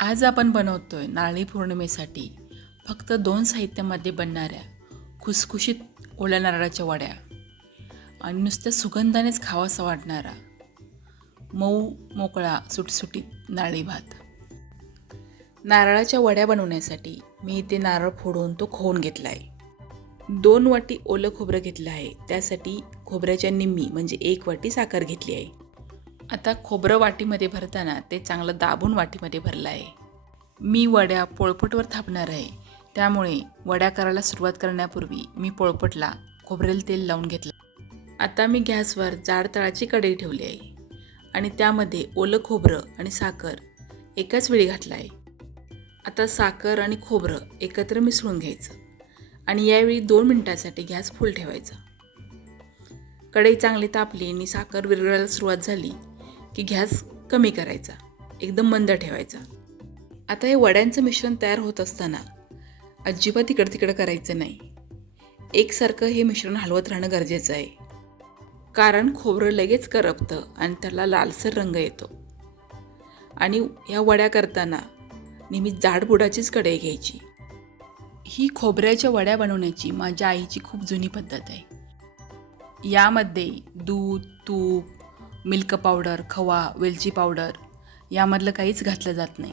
आज आपण बनवतोय नारळी पौर्णिमेसाठी फक्त दोन साहित्यामध्ये बनणाऱ्या खुसखुशीत ओल्या नारळाच्या वड्या आणि नुसत्या सुगंधानेच खावासा वाटणारा मऊ मोकळा सुटसुटीत नारळी भात. नारळाच्या वड्या बनवण्यासाठी मी इथे नारळ फोडून तो खोवून घेतला आहे दोन वाटी ओलं खोबरं घेतलं आहे. त्यासाठी खोबऱ्याच्या निम्मी म्हणजे एक वाटी साखर घेतली आहे. आता खोबरं वाटीमध्ये भरताना ते चांगलं दाबून वाटीमध्ये भरलं आहे. मी वड्या पोळपटवर थापणार आहे. त्यामुळे वड्या करायला सुरुवात करण्यापूर्वी मी पोळपटला खोबरेल तेल लावून घेतलं. आता मी गॅसवर जाड तळाची कढई ठेवली आहे. आणि त्यामध्ये ओलं खोबरं आणि साखर एकाच वेळी घातलं आहे. आता साखर आणि खोबरं एकत्र मिसळून घ्यायचं. आणि यावेळी दोन मिनटासाठी गॅस फुल ठेवायचा. कढई चांगली तापली आणि साखर विरघळायला सुरुवात झाली की गॅस कमी करायचा एकदम मंद ठेवायचा. आता हे वड्यांचं मिश्रण तयार होत असताना अजिबात इकडं तिकडं करायचं नाही. एकसारखं हे मिश्रण हलवत राहणं गरजेचं आहे. कारण खोबरं लगेच करपतं आणि त्याला लालसर रंग येतो. आणि ह्या वड्या करताना नेहमी जाड बुडाचीच कढई घ्यायची. ही खोबऱ्याच्या वड्या बनवण्याची माझ्या आईची खूप जुनी पद्धत आहे. यामध्ये दूध तूप मिल्क पावडर खवा वेलची पावडर यामधलं काहीच घातलं जात नाही.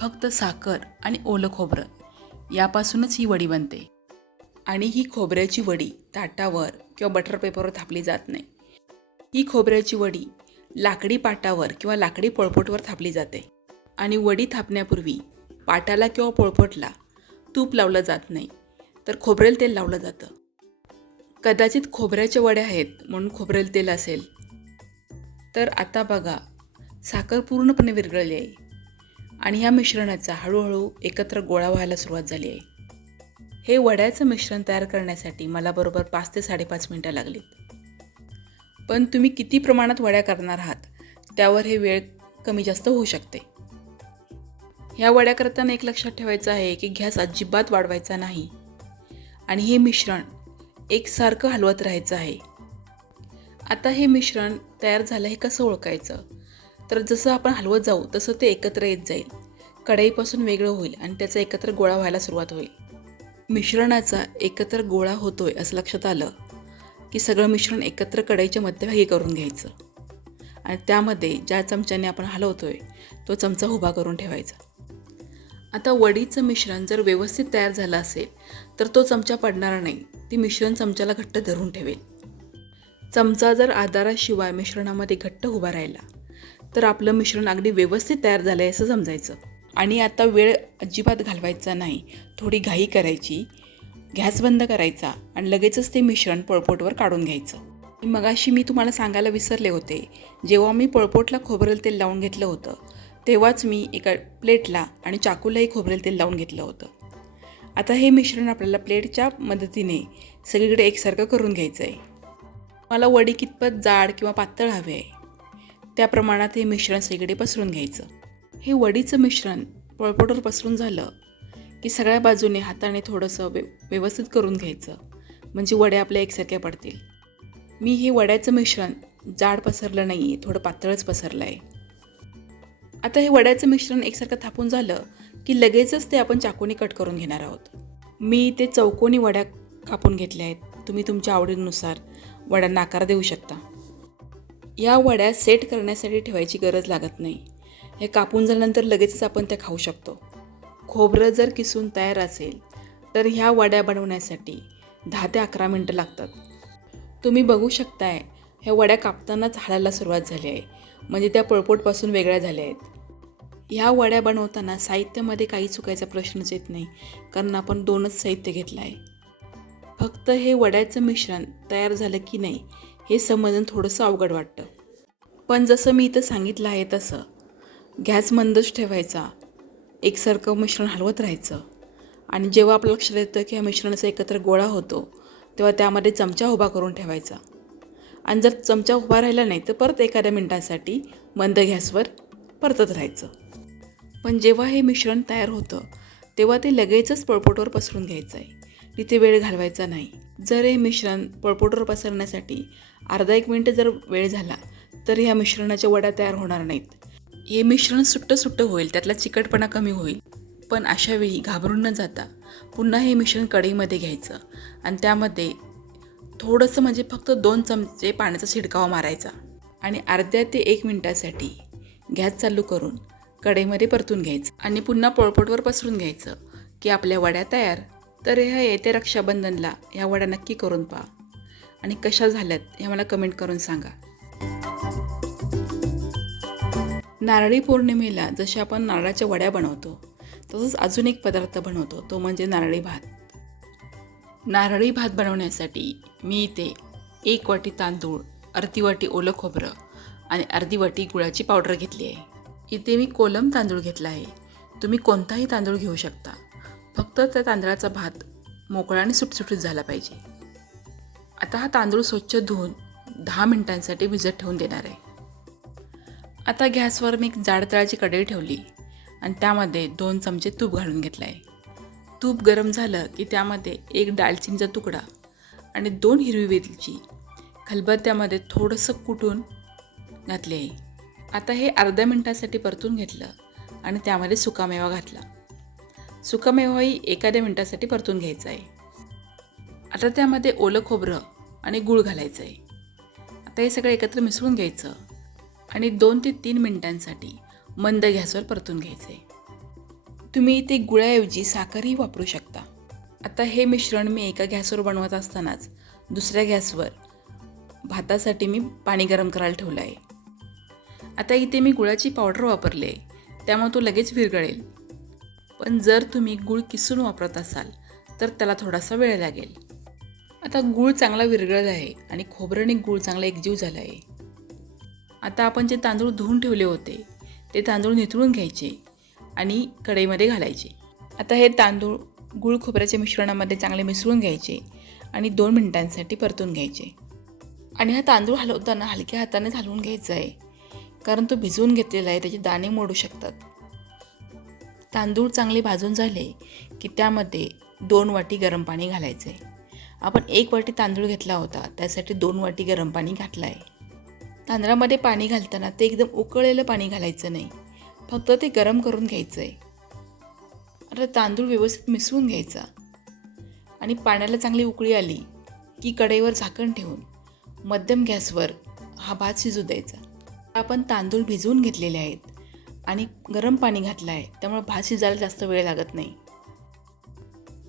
फक्त साखर आणि ओलं खोबरं. यापासूनच ही वडी बनते. आणि ही खोबऱ्याची वडी ताटावर किंवा बटर पेपरवर थापली जात नाही. ही खोबऱ्याची वडी लाकडी पाटावर किंवा लाकडी पोळपोटवर थापली जाते. आणि वडी थापण्यापूर्वी पाटाला किंवा पोळपोटला तूप लावलं जात नाही तर खोबरेल तेल लावलं जातं. कदाचित खोबऱ्याच्या वड्या आहेत म्हणून खोबरेल तेल असेल. तर आता बघा साखर पूर्णपणे विरघळली आहे आणि ह्या मिश्रणाचा हळूहळू एकत्र गोळा व्हायला सुरुवात झाली आहे. हे वड्याचं मिश्रण तयार करण्यासाठी मला बरोबर पाच ते साडेपाच मिनटं लागलीत. पण तुम्ही किती प्रमाणात वड्या करणार आहात त्यावर हे वेळ कमी जास्त होऊ शकते. ह्या वड्या करताना एक लक्षात ठेवायचं आहे की गॅस अजिबात वाढवायचा नाही. आणि हे मिश्रण एकसारखं हलवत राहायचं आहे. आता हे मिश्रण तयार झालं हे कसं ओळखायचं? तर जसं आपण हलवत जाऊ तसं ते एकत्र येत जाईल. कढईपासून वेगळं होईल आणि त्याचा एकत्र गोळा व्हायला सुरुवात होईल. मिश्रणाचा एकत्र गोळा होतोय असं लक्षात आलं की सगळं मिश्रण एकत्र कढईच्या मध्यभागी करून घ्यायचं. आणि त्यामध्ये ज्या चमच्याने आपण हलवतोय तो चमचा उभा करून ठेवायचा. आता वडीचं मिश्रण जर व्यवस्थित तयार झालं असेल तर तो चमचा पडणार नाही. ती मिश्रण चमच्याला घट्ट धरून ठेवेल. चमचा जर आधाराशिवाय मिश्रणामध्ये घट्ट उभा राहिला तर आपलं मिश्रण अगदी व्यवस्थित तयार झालं आहे असं समजायचं. आणि आता वेळ अजिबात घालवायचा नाही. थोडी घाई करायची गॅस बंद करायचा आणि लगेचच ते मिश्रण पळपोटवर काढून घ्यायचं. मगाशी मी तुम्हाला सांगायला विसरले होते जेव्हा मी पळपोटला खोबरेल तेल लावून घेतलं होतं तेव्हाच मी एका प्लेटला आणि चाकूलाही खोबरेल तेल लावून घेतलं होतं. आता हे मिश्रण आपल्याला प्लेटच्या मदतीने सगळीकडे एकसारखं करून घ्यायचं आहे मला वडी कितपत जाड किंवा पातळ हवे आहे? त्या प्रमाणात हे मिश्रण सगळीकडे पसरून घ्यायचं. हे वडीचं मिश्रण पळपटवर पसरून झालं की सगळ्या बाजूने हाताने थोडंसं व्य व्यवस्थित करून घ्यायचं. म्हणजे वड्या आपल्या एकसारख्या पडतील. मी हे वड्याचं मिश्रण जाड पसरलं नाही आहे थोडं पातळच पसरलं आहे आता हे वड्याचं मिश्रण एकसारखं थापून झालं की लगेचच ते आपण चाकूने कट करून घेणार आहोत. मी ते चौकोनी वड्या कापून घेतल्या आहेत. तुम्ही तुमच्या आवडीनुसार वड्यांना आकार देऊ शकता. या वड्या सेट करण्यासाठी ठेवायची गरज लागत नाही. हे कापून झाल्यानंतर लगेचच आपण त्या खाऊ शकतो. खोबरं जर किसून तयार असेल तर ह्या वड्या बनवण्यासाठी दहा ते अकरा मिनटं लागतात. तुम्ही बघू शकताय ह्या वड्या कापतानाच हाडायला सुरुवात झाली आहे. म्हणजे त्या पळपोटपासून वेगळ्या झाल्या आहेत. ह्या वड्या बनवताना साहित्यामध्ये काही चुकायचा प्रश्नच येत नाही कारण आपण दोनच साहित्य घेतलं आहे. फक्त हे वड्याचं मिश्रण तयार झालं की नाही हे समजणं थोडंसं अवघड वाटतं. पण जसं मी इथं सांगितलं आहे तसं गॅस मंदच ठेवायचा एकसारखं मिश्रण हलवत राहायचं. आणि जेव्हा आपलं लक्षात येतं की ह्या मिश्रणाचा एकत्र गोळा होतो तेव्हा त्यामध्ये चमचा उभा करून ठेवायचा. आणि जर चमचा उभा राहिला नाही तर परत एखाद्या मिनटासाठी मंद गॅसवर परतत राहायचं. पण जेव्हा हे मिश्रण तयार होतं तेव्हा ते लगेचच पळपोटवर पसरून घ्यायचं आहे तिथे वेळ घालवायचा नाही. जर हे मिश्रण पळपोटवर पसरण्यासाठी अर्धा एक मिनटं जर वेळ झाला तर ह्या मिश्रणाच्या वड्या तयार होणार नाहीत. हे मिश्रण सुट्टं सुट्टं होईल त्यातला चिकटपणा कमी होईल. पण अशा वेळी घाबरून न जाता पुन्हा हे मिश्रण कढईमध्ये घ्यायचं आणि त्यामध्ये थोडंसं म्हणजे फक्त दोन चमचे पाण्याचा शिडकावा मारायचा आणि अर्ध्या ते एक मिनटासाठी गॅस चालू करून कढईमध्ये परतून घ्यायचं आणि पुन्हा पोळपटवर पसरून घ्यायचं की आपल्या वड्या तयार तर ह्या येते रक्षाबंधनला ह्या वड्या नक्की करून पहा. आणि कशा झाल्यात हे मला कमेंट करून सांगा. नारळी पौर्णिमेला जसे आपण नारळाच्या वड्या बनवतो तसंच अजून एक पदार्थ बनवतो तो म्हणजे नारळी भात. नारळी भात बनवण्यासाठी मी इथे एक वाटी तांदूळ अर्धी वाटी ओलं खोबरं आणि अर्धी वाटी गुळाची पावडर घेतली आहे. इथे मी कोलम तांदूळ घेतला आहे. तुम्ही कोणताही तांदूळ घेऊ शकता. फक्त त्या तांदळाचा भात मोकळा आणि सुटसुटीत झाला पाहिजे. आता हा तांदूळ स्वच्छ धुवून दहा मिनिटांसाठी भिजत ठेवून देणार आहे. आता गॅसवर मी एक जाड तळाची कढई ठेवली आणि त्यामध्ये दोन चमचे तूप घालून घेतलं आहे तूप गरम झालं की त्यामध्ये एक दालचिनीचा तुकडा आणि दोन हिरवी वेलची खलबत्त्यामध्ये थोडंसं कुटून घातले. आहे आता हे अर्ध्या मिनटासाठी परतून घेतलं आणि त्यामध्ये सुकामेवा घातला. सुकामेवाही एखाद्या मिनटासाठी परतून घ्यायचा आहे. आता त्यामध्ये ओलं खोबरं आणि गूळ घालायचं आहे. आता हे सगळं एकत्र मिसळून घ्यायचं आणि दोन ते तीन मिनिटांसाठी मंद गॅसवर परतून घ्यायचं आहे. तुम्ही इथे गुळाऐवजी साखरही वापरू शकता. आता हे मिश्रण मी एका गॅसवर बनवत असतानाच दुसऱ्या गॅसवर भातासाठी मी पाणी गरम करायला ठेवलं आहे. आता इथे मी गुळाची पावडर वापरली आहे. त्यामुळे तो लगेच विरघळेल. पण जर तुम्ही गूळ किसून वापरत असाल तर त्याला थोडासा वेळ लागेल. आता गूळ चांगला विरघळला आहे आणि खोबरं आणि गूळ चांगला एकजीव झाला आहे. आता आपण जे तांदूळ धुवून ठेवले होते ते तांदूळ निथळून घ्यायचे आणि कढईमध्ये घालायचे. आता हे तांदूळ गूळ खोबऱ्याच्या मिश्रणामध्ये चांगले मिसळून घ्यायचे आणि दोन मिनिटांसाठी परतून घ्यायचे. आणि हा तांदूळ हलवताना हलक्या हाताने हलवून घ्यायचा आहे कारण तो भिजवून घेतलेला आहे त्याचे दाणे मोडू शकतात. तांदूळ चांगले भाजून झाले की त्यामध्ये दोन वाटी गरम पाणी घालायचं. आहे आपण एक वाटी तांदूळ घेतला होता त्यासाठी दोन वाटी गरम पाणी घातलं आहे तांदळामध्ये पाणी घालताना ते एकदम उकळलेलं पाणी घालायचं नाही फक्त ते गरम करून घ्यायचं आहे आता तांदूळ व्यवस्थित मिसळून घ्यायचा. आणि पाण्याला चांगली उकळी आली की कढईवर झाकण ठेवून मध्यम गॅसवर हा भात शिजू द्यायचा. आपण तांदूळ भिजवून घेतलेले आहेत. आणि गरम पाणी घातलं आहे त्यामुळे भात शिजायला जास्त वेळ लागत नाही.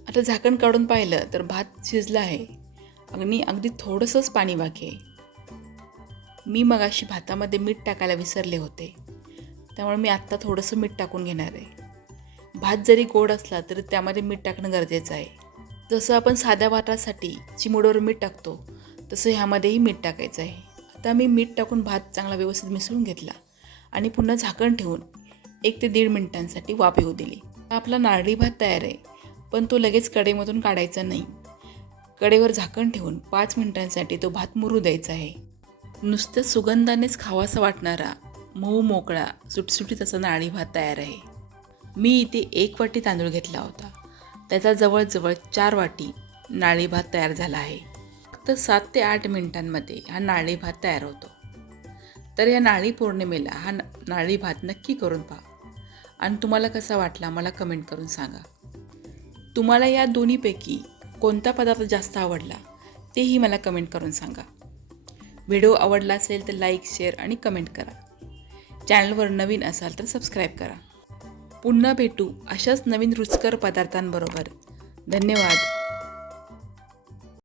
आता झाकण काढून पाहिलं तर भात शिजला आहे. अगदी अगदी थोडंसंच पाणी बाकी आहे मी मगाशी भातामध्ये मीठ टाकायला विसरले होते. त्यामुळे मी आत्ता थोडंसं मीठ टाकून घेणार आहे. भात जरी गोड असला तरी त्यामध्ये मीठ टाकणं गरजेचं आहे. जसं आपण साध्या भातासाठी चिमुडवर मीठ टाकतो तसं ह्यामध्येही मीठ टाकायचं आहे. आता मी मीठ टाकून भात चांगला व्यवस्थित मिसळून घेतला. आणि पुन्हा झाकण ठेवून एक ते दीड मिनिटांसाठी वाफ येऊ दिली. आपला नारळी भात तयार आहे पण तो लगेच कडेमधून काढायचा नाही. कडेवर झाकण ठेवून पाच मिनिटांसाठी तो भात मुरू द्यायचा आहे. नुसत्या सुगंधानेच खावासा वाटणारा मऊ मोकळा सुटसुटीत असा नारळी भात तयार आहे. मी इथे एक वाटी तांदूळ घेतला होता. त्याचा जवळजवळ चार वाटी नाळी भात तयार झाला आहे. फक्त सात ते आठ मिनिटांमध्ये हा नारळी भात तयार होतो. तर या नाळी पौर्णिमेला हा न- भात नक्की करून पहा. आणि तुम्हाला कसा वाटला मला कमेंट करून सांगा. तुम्हाला या दोन्हीपैकी कोणता पदार्थ जास्त आवडला तेही मला कमेंट करून सांगा. व्हिडिओ आवडला असेल तर लाईक शेअर आणि कमेंट करा. चॅनलवर नवीन असाल तर सबस्क्राईब करा. पुन्हा भेटू अशाच नवीन रुचकर पदार्थांबरोबर. धन्यवाद.